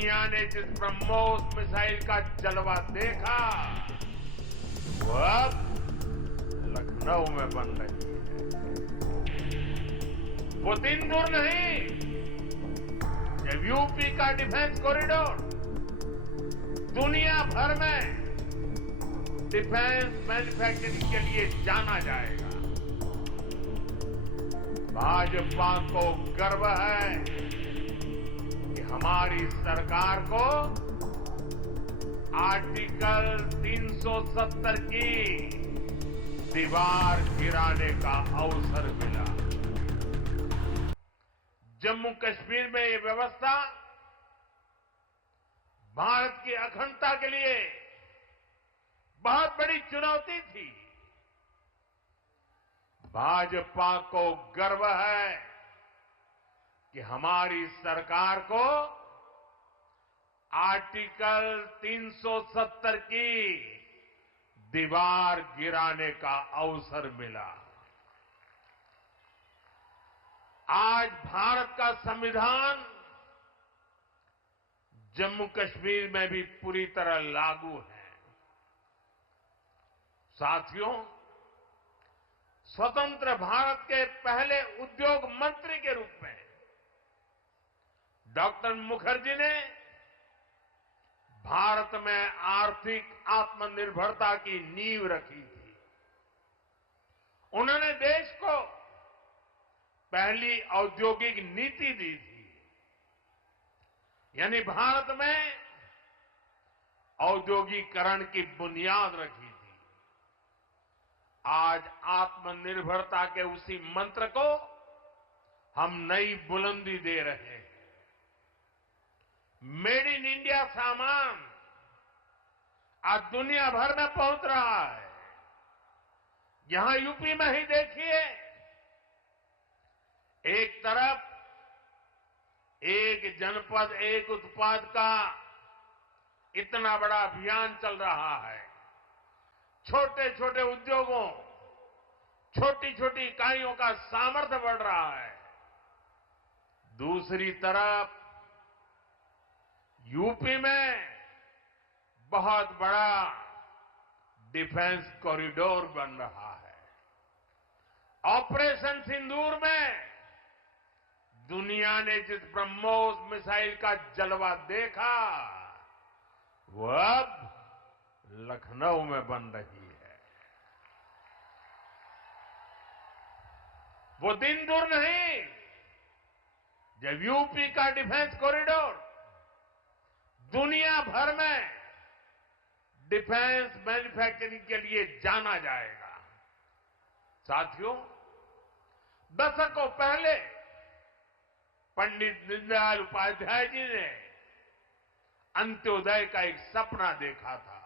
दुनिया ने जिस ब्रह्मोस मिसाइल का जलवा देखा वो अब लखनऊ में बन रही है। वो दिन दूर नहीं जब यूपी का डिफेंस कॉरिडोर दुनिया भर में डिफेंस मैन्युफैक्चरिंग के लिए जाना जाएगा। भाजपा को गर्व है कि हमारी सरकार को आर्टिकल 370 की दीवार गिराने का अवसर मिला। जम्मू कश्मीर में ये व्यवस्था भारत की अखंडता के लिए बहुत बड़ी चुनौती थी। भाजपा को गर्व है कि हमारी सरकार को आर्टिकल 370 की दीवार गिराने का अवसर मिला। आज भारत का संविधान जम्मू कश्मीर में भी पूरी तरह लागू है। साथियों, स्वतंत्र भारत के पहले उद्योग मंत्री के रूप में डॉक्टर मुखर्जी ने भारत में आर्थिक आत्मनिर्भरता की नींव रखी थी। उन्होंने देश को पहली औद्योगिक नीति दी थी, यानी भारत में औद्योगिकरण की बुनियाद रखी थी। आज आत्मनिर्भरता के उसी मंत्र को हम नई बुलंदी दे रहे हैं। मेड इन इंडिया सामान आज दुनिया भर में पहुंच रहा है। यहां यूपी में ही देखिए, एक तरफ एक जनपद एक उत्पाद का इतना बड़ा अभियान चल रहा है। छोटे छोटे उद्योगों, छोटी छोटी इकाइयों का सामर्थ्य बढ़ रहा है। दूसरी तरफ यूपी में बहुत बड़ा डिफेंस कॉरिडोर बन रहा है। ऑपरेशन सिंदूर में दुनिया ने जिस ब्रह्मोस मिसाइल का जलवा देखा वो अब लखनऊ में बन रही है। वो दिन दूर नहीं जब यूपी का डिफेंस कॉरिडोर दुनिया भर में डिफेंस मैन्युफैक्चरिंग के लिए जाना जाएगा। साथियों, दशकों पहले पंडित दीनदयाल उपाध्याय जी ने अंत्योदय का एक सपना देखा था।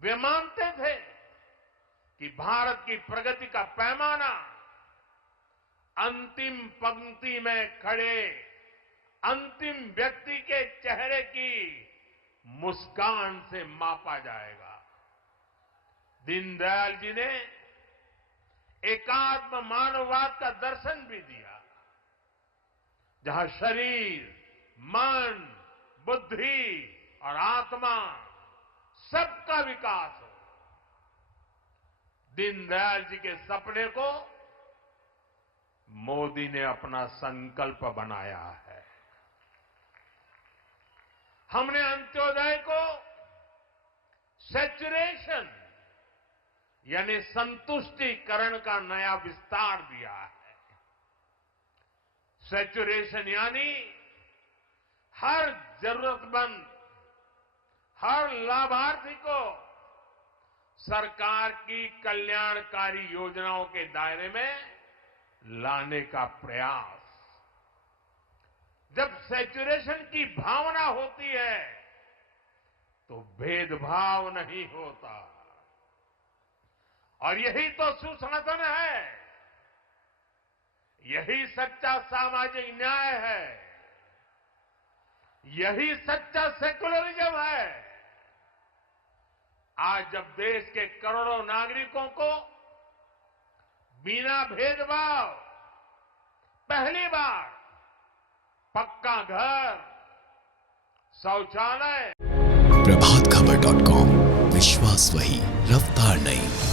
वे मानते थे कि भारत की प्रगति का पैमाना अंतिम पंक्ति में खड़े अंतिम व्यक्ति के चेहरे की मुस्कान से मापा जाएगा। दीनदयाल जी ने एकात्म मानववाद का दर्शन भी दिया, जहां शरीर, मन, बुद्धि और आत्मा सबका विकास हो। दीनदयाल जी के सपने को मोदी ने अपना संकल्प बनाया है। हमने अंत्योदय को सैचुरेशन यानी संतुष्टिकरण का नया विस्तार दिया है। सैचुरेशन यानी हर जरूरतमंद, हर लाभार्थी को सरकार की कल्याणकारी योजनाओं के दायरे में लाने का प्रयास। जब सैचुरेशन की भावना होती है तो भेदभाव नहीं होता, और यही तो सुशासन है, यही सच्चा सामाजिक न्याय है, यही सच्चा सेकुलरिज्म है। आज जब देश के करोड़ों नागरिकों को बिना भेदभाव पहली बार पक्का घर, शौचालय। प्रभात खबर .com, विश्वास वही, रफ्तार नहीं।